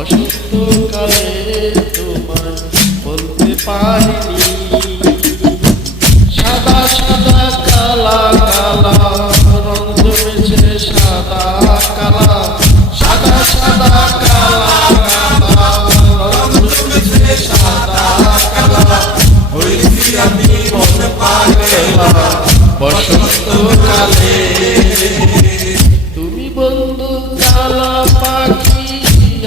বসন্তকালে তোমায় বলতে পারিনি। সাদা সাদা কালা কালা রং জমেছে সাদা কালা, সাদা সাদা কালা কালা রং জমেছে সাদা কালা। হইছি আমি মন পাগলা বসন্তকালে। তুমি বন্ধু কালা পাখি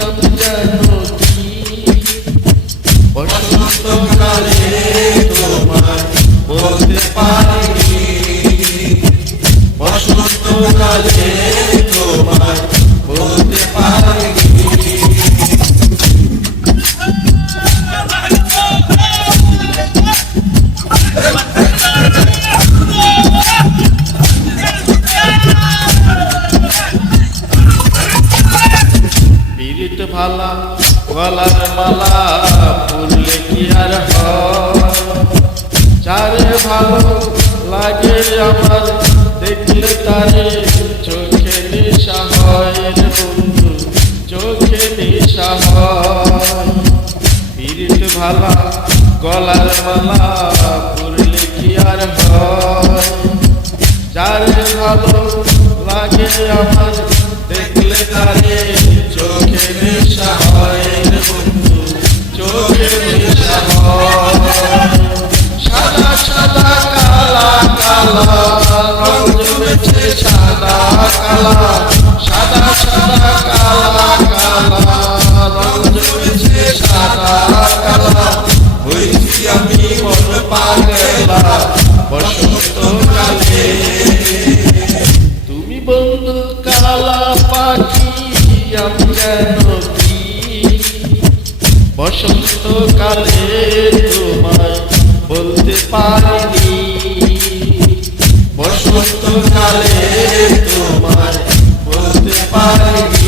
আমি জানো কি, বসন্তকালে তোমায় বলতে পারিনি। বসন্তকালে তোমায় বলতে পারিনি। পিরিত ভালা গলার মালা পরলে কি আর হয়, যারে ভালো লাগে আমার দেখলে তারে চোখে নেশা হয় রে বন্ধু, চোখে নেশা হয়। পিরিত ভালা গলার মালা পরলে কি আর হয়, যারে ভালো লাগে আমার দেখলে তারে চোখে নেশা হয় রে বন্ধু, চোখে নেশা হয়। সাদা সাদা কালা কালা রং জমেছে সাদা কালা, সাদা সাদা কালা কালা রং জমেছে সাদা কালা। হইছি আমি মন পাগলা বসন্তকালে। তুমি বন্ধু কালা পাখি আমি জানো কি, বসন্তকালে তোমায় বলতে পারিনি। বসন্তকালে তোমায় বলতে পারিনি।